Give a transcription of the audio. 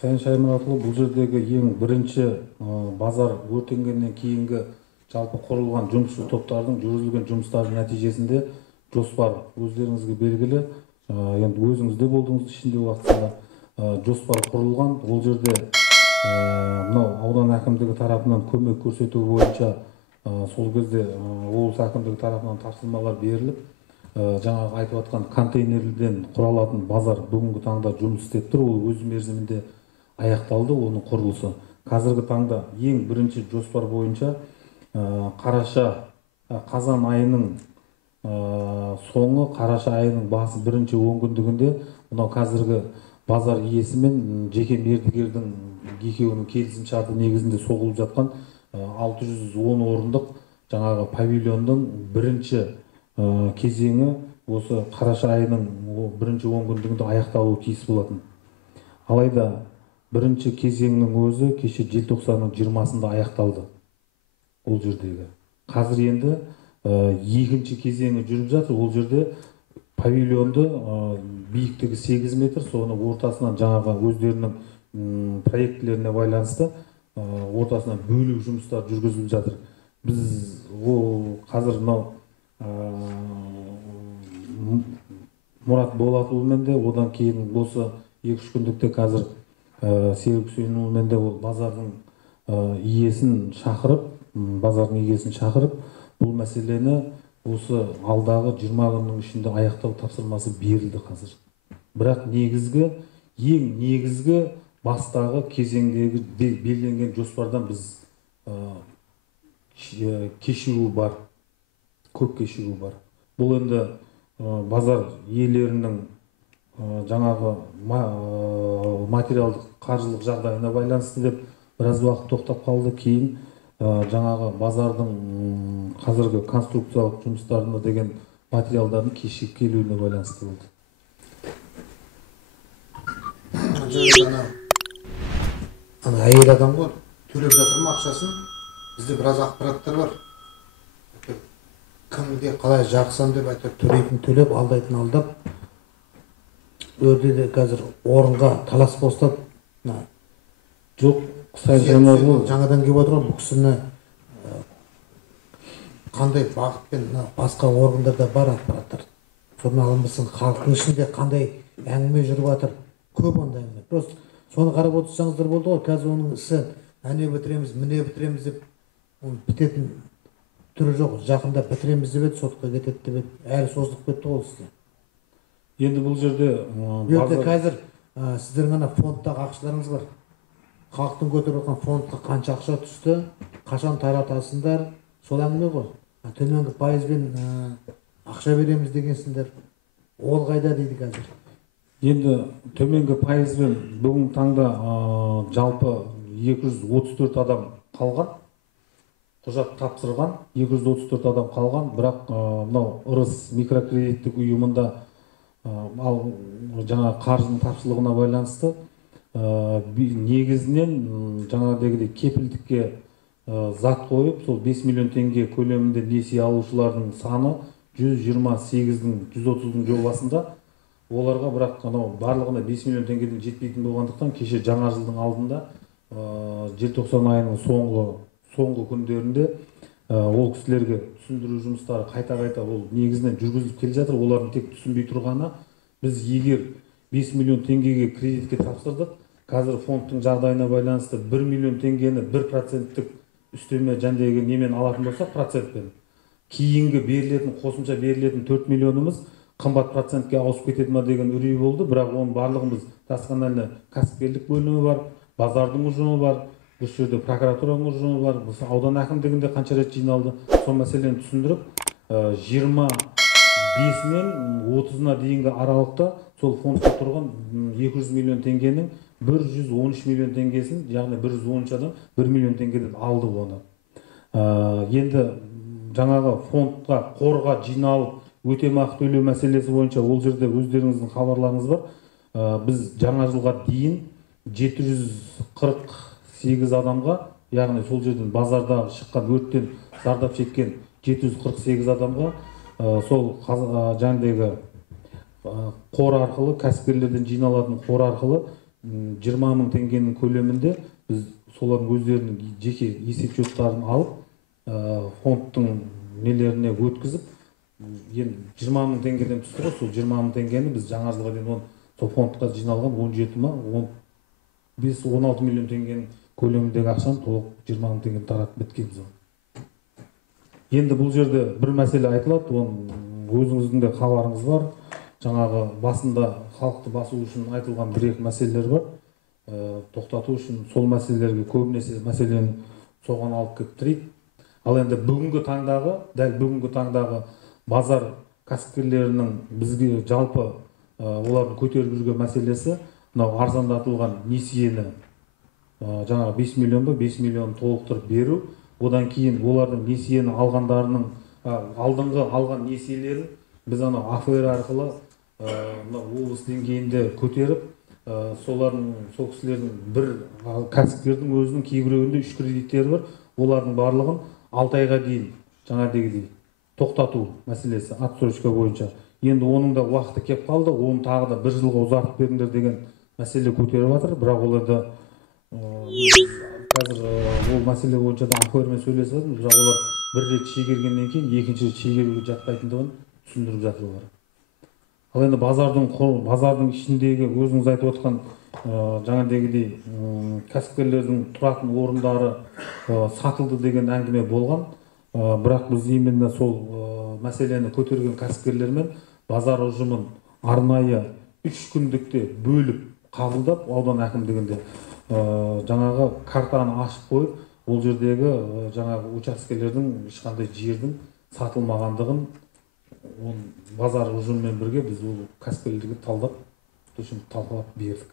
Сайын Шаймұратұлы, бұл жердегі ең бірінші базар өртенгеннен кейінгі жалпы құрылған жұмысшы топтардың жүргізілген жұмыстардың нәтижесінде жоспар өздеріңізге белгілі, енді өзіңіз де болдыңыз ішінде уақытында жоспар құрылған. Ол жерде мынау аудан әкімдігі тарапынан көмек көрсету бойынша сол кезде облыс әкімдігі тарапынан тапсырмалар беріліп, жаңағы айтып жатқан контейнерден құралатын базар бүгінгі таңда жұмыс істеп тұр. Ол өз мерзімінде аяқталды оның құрылысы. Қазіргі таңда ең бірінші жоспар бойынша қазан айының соңы, қараша айының басы бірінші онкүндігінде мынау қазіргі базар иесі мен жеке мердігердің екеуінің келісімшарты негізінде соғылып жатқан 610 орындық жаңағы павильонның бірінші кезеңі осы қараша айының бірінші онкүндігінде аяқталуы тиіс болатын. Алайда бірінші кезеңнің өзі кеше желтоқсанның 20-сында аяқталды ол жердегі. Қазір енді екінші кезеңі жүріп жатыр. Ол жерде павильонды биіктігі 8 метр, соны ортасынан жаңағы өздерінің проектілеріне байланысты ортасынан бөлу жұмыстар жүргізіліп жатыр. Біз қазір мынау Мұрат Болатұлымен де, одан кейін осы 2-3 күндікте қазір Серік Хүсейінұлымен де базардың иесін шақырып, бұл мәселені осы алдағы 20 күннің ішінде аяқтау тапсырмасы берілді қазір. Бірақ ең негізгі бастағы кезеңдегі белгіленген жоспардан біз кешігу бар, көп кешігу бар. Бұл енді базар иелерінің жаңағы материалдық қаржылық жағдайына байланысты деп біраз уақыт тоқтап қалды. Кейін жаңағы базардың қазіргі конструкциялық жұмыстарына деген материалдардың кешігіп келуіне байланысты болды. Ана әйел адам ғой, төлеп жатыр ма ақшасын? Бізде біраз ақпараттар бар. Кімге қалай жақсам деп айтып төлейтін төлеп, алдайтын алдап. Өрде де қазір орынға талас бастап. Жоқ, Сайын Шаймұратұлы, жаңадан келіп отырған бұл кісіні қандай бағытпен басқа органдарда бар ақпараттар. Соны алынбасын, халықтың ішінде қандай әңгіме жүріп жатыр. Көп ондай әңгіме. Просто соны қарап отырсаңыздар болды ғой. Қазір оның ісі әне бітіреміз, міне бітіреміз деп бітетін түрі жоқ. Жақында бітіреміз деп еді, сотқа кетеді деп еді. Әлі созылып кетті ғой сізде. Енді бұл жерде қазір сіздердің ана фондтағы ақшаларыңыз бар. Халықтың көтеріп жатқан фондқа қанша ақша түсті, қашан таратасыңдар, сол әңгіме ғой. Төменгі пайызбен ақша береміз дегенсіңдер. Ол қайда дейді қазір. Енді төменгі пайызбен бүгін таңда жалпы 234 адам қалған. Құжат тапсырған, 234 адам қалған, бірақ мынау ырыс микрокредиттік ұйымында жаңа қаржының тапшылығына байланысты негізінен жаңағыдегідей кепілдікке зат қойып, сол 5 миллион теңге көлемінде несие алушылардың саны 128-дің 130-ның жобасында. Оларға бірақ барлығына 5 миллион теңгеден жетпейтін болғандықтан кеше жаңа жылдың алдында желтоқсан айының соңғы күндерінде ол кісілерге түсіндіру жұмыстары қайта ол негізінен жүргізіліп келе жатыр. Олардың тек түсінбей тұрғаны, біз егер 5 миллион теңгеге кредитке тапсырдық, қазір фондтың жағдайына байланысты 1 миллион теңгені 1%-тік үстеме жәндегі немен алатын болсақ, процентпен, кейінгі берілетін, қосымша берілетін 4 миллионымыз қымбат процентке ауысып кетеді ма деген үрей болды. Бірақ оның барлығымыз досконально кәсіпкерлік бөлімі бар, базардың ұжымы бар, бұл жерде прокуратураның ұжымы бар, бұл аудан әкімдігінде қанша рет жиналды. Сол мәселені түсіндіріп, 25-нен 30-на дейінгі аралықта сол фондта тұрған 200 миллион теңгенің 113 миллион теңгесін, яғни 113 адам 1 миллион теңгеден алды оны. Енді жаңағы фондқа, қорға жиналып өтемақы төлеу мәселесі бойынша ол жерде өздеріңіздің хабарларыңыз бар. Біз жаңа жылға дейін 748 адамға, яғни сол жерден базарда шыққан өрттен зардап шеккен 748 адамға сол жаңдегі қор арқылы, кәсіпкерлерден жиналатын қор арқылы 20 мың теңгенің көлемінде біз солардың өздерінің жеке есеп счеттарын алып фондтың нелеріне өткізіп, енді 20 мың теңгеден түсті ғой, сол 20 мың теңгені біз жаңа жылға дейін сол фондқа жиналған 17 ма 15-16 миллион теңгенің көлеміндегі ақшаны толық 20 мың теңгені таратып біткенбіз. Енді бұл жерде бір мәселе айтылады, оның өзіңіздің де хабарыңыз бар. Жаңағы басында халықты басу үшін айтылған бір-екі мәселелер бар. Тоқтату үшін сол мәселелерге көбінесе мәселені соған алып келіп тірейді. Ал енді дәл бүгінгі таңдағы базар кәсіпкерлерінің бізге жалпы олардың көтеріп жүрген мәселесі мынау арзандатылған несиені жаңағы 5 миллион ба 5 миллион толықтырып беру. Одан кейін олардың несиені алғандарының алдыңғы алған несиелерін біз анау АФР арқылы облыс деңгейінде көтеріп, сол кісілердің бір кәсіпкердің өзінің кейбіреуінде 3 кредиттері бар, олардың барлығын 6 айға дейін жаңағыдегідей тоқтату мәселесі отсрочка бойынша. Енді оның да уақыты кеп қалды, оны тағы да 1 жылға ұзартып беріңдер деген мәселе көтеріп жатыр. Бірақ олар да қазір ол мәселе бойынша да АФРмен сөйлесіп жатырмыз, бірақ олар бір рет шегергеннен кейін екінші рет шегеруге жатпайтындығын түсіндіріп жатыр олар. Ал енді базардың ішіндегі өзіңіз айтып отқан жаңағыдегідей кәсіпкерлердің тұратын орындары сатылды деген әңгіме болған. Бірақ біз именно сол мәселені көтерген кәсіпкерлермен базар ұжымын арнайы 3 күндікте бөліп қабылдап, аудан әкімдігінде жаңағы картаны ашып қойып, ол жердегі жаңағы учаскелердің ешқандай жердің сатылмағандығын базар ұжымымен бірге біз ол кәсіпкерлерге талқылап бердік.